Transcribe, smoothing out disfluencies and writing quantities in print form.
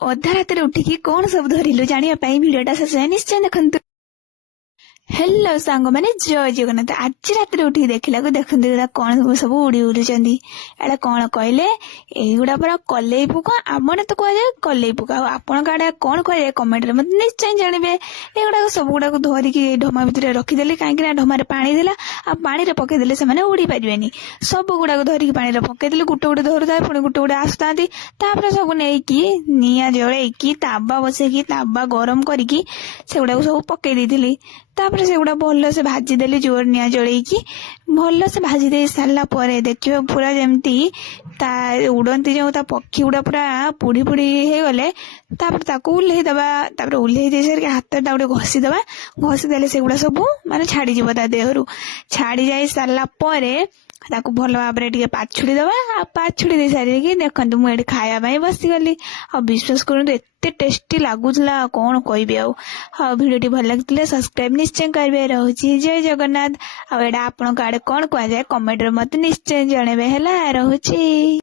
ଅଧା ରାତିରେ ଉଠିକି କଣ ସବୁ ଧରିଲୁ ଜାଣିବା ପାଇଁ ଭିଡିଓଟା ଶେଷ ଯାଏ ନିଶ୍ଚୟ ଦେଖନ୍ତୁ। ହେଲୋ ସାଙ୍ଗମାନେ, ଜୟ ଜଗନ୍ନାଥ। ଆଜି ରାତିରେ ଉଠିକି ଦେଖିଲାକୁ ଦେଖନ୍ତୁ ଏଗୁଡା କଣ ସବୁ ଉଡି ଉଡୁଛନ୍ତି। ଏଇଟା କଣ କହିଲେ? ଏଇଗୁଡା ପରା କଲେଇ ପୋକ। ଆମର ତ କୁହାଯାଏ କଲେଇ ପୋକ, ଆଉ ଆପଣଙ୍କ ଆଡେ କଣ କୁହାଯାଏ କମେଣ୍ଟରେ ମତେ ନିଶ୍ଚୟ ଜାଣିବେ। ଏଗୁଡାକ ସବୁ ଗୁଡାକୁ ଧରିକି ଢମା ଭିତରେ ରଖିଦେଲି, କାହିଁକି ନା ଢମାରେ ପାଣି ଥିଲା, ଆଉ ପାଣିରେ ପକେଇଦେଲେ ସେମାନେ ଉଡି ପାରିବେନି। ସବୁ ଗୁଡାକୁ ଧରିକି ପାଣିରେ ପକେଇଦେଲି, ଗୋଟେ ଗୋଟେ ଧରୁଥାଏ, ପୁଣି ଗୋଟେ ଗୋଟେ ଆସୁଥାନ୍ତି। ତାପରେ ସବୁ ନେଇକି ନିଆଁ ଜଳେଇକି ତାବା ବସେଇକି ତାବା ଗରମ କରିକି ସେଗୁଡାକୁ ସବୁ ପକେଇ ଦେଇଥିଲି। ତାପରେ ସେଗୁଡା ଭଲସେ ଭାଜିଦେଲି, ଜୋର ନିଆଁ ଜଳେଇକି ଭଲସେ ଭାଜି ଦେଇ ସାରିଲା ପରେ ଦେଖିବା ପୁରା ଯେମିତି ତା ଉଡନ୍ତି ଯୋଉ ତା ପକ୍ଷୀ ଗୁଡା ପୁରା ପୁଡି ପୁଡି ହେଇଗଲେ ତାପରେ ତାକୁ ଓହ୍ଲେଇ ଦବା। ତାପରେ ଓହ୍ଲେଇ ଦେଇ ସାରିକି ହାତରେ ତାକୁ ଟିକେ ଘଷିଦବା। ଘଷି ଦେଲେ ସେଗୁଡା ସବୁ ମାନେ ଛାଡିଯିବ ତା ଦେହରୁ। ଛାଡି ଯାଇ ସାରିଲା ପରେ ତାକୁ ଭଲ ଭାବରେ ଟିକେ ପାଛୁଡି ଦବା। ଆଉ ପାଛୁଡି ଦେଇ ସାରିକି ଦେଖନ୍ତୁ ମୁଁ ଏଠି ଖାଇବା ପାଇଁ ବସିଗଲି। ଆଉ ବିଶ୍ୱାସ କରନ୍ତୁ ଏତେ ଟେଷ୍ଟି ଲାଗୁଥିଲା, ଆଉ କଣ କହିବି ଆଉ। ଆଉ ଭିଡିଓଟି ଭଲ ଲାଗିଥିଲେ ସବସ୍କ୍ରାଇବ ନିଶ୍ଚୟ କରିବେ। ରହୁଛି, ଜୟ ଜଗନ୍ନାଥ। ଆଉ ଏଇଟା ଆପଣଙ୍କ ଆଡେ କଣ କୁହାଯାଏ କମେଣ୍ଟରେ ମତେ ନିଶ୍ଚୟ ଜଣେଇବେ ହେଲା। ରହୁଛି।